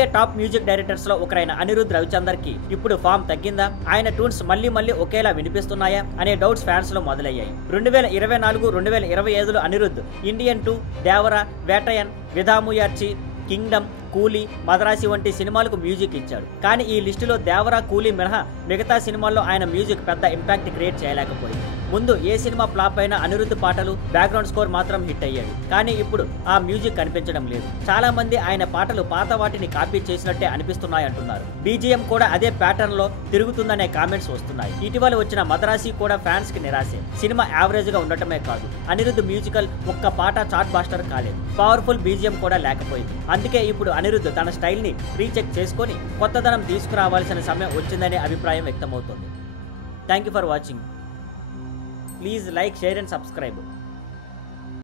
India top music directors లో ఒకరైన అనిరుద్ రవిచందర్ కి ఇప్పుడు ఫామ్ తగ్గిందా, ఆయన ట్యూన్స్ మళ్ళీ ఒకేలా వినిపిస్తున్నాయా అనే డౌట్స్ ఫ్యాన్స్ లో మొదలయ్యాయి. 2024-2025లో అనిరుద్ ఇండియన్ 2, దేవరా, వేటయన్, విధాముయార్చి, కింగ్డమ్, కూలీ, మదరాసి వంటి సినిమాలకు మ్యూజిక్ ఇచ్చాడు. కానీ ఈ లిస్టులో దేవరా, కూలీ మినహా మిగతా సినిమాల్లో ఆయన మ్యూజిక్ పెద్ద ఇంపాక్ట్ క్రియేట్ చేయలేకపోయింది. ముందు ఏ సినిమా ఫ్లాప్ అయినా అనిరుద్ పాటలు, బ్యాక్గ్రౌండ్ స్కోర్ మాత్రం హిట్ అయ్యాడు. కానీ ఇప్పుడు ఆ మ్యూజిక్ కనిపించడం లేదు. చాలా మంది ఆయన పాటలు పాత వాటిని కాపీ చేసినట్టే అనిపిస్తున్నాయంటున్నారు. బీజిఎం కూడా అదే ప్యాటర్న్ లో తిరుగుతుందనే కామెంట్స్ వస్తున్నాయి. ఇటీవల వచ్చిన మదరాసి కూడా ఫ్యాన్స్ కి నిరాశే. సినిమా యావరేజ్ గా ఉండటమే కాదు, అనిరుద్ మ్యూజికల్ ఒక్క పాట చార్ట్ బాస్టర్ కాలేదు. పవర్ఫుల్ బీజిఎం కూడా లేకపోయింది. అందుకే ఇప్పుడు అనిరుద్ తన స్టైల్ ని రీచెక్ చేసుకొని కొత్తదనం తీసుకురావాల్సిన సమయం వచ్చిందనే అభిప్రాయం వ్యక్తమవుతోంది. Thank you for watching. Please like, share and subscribe.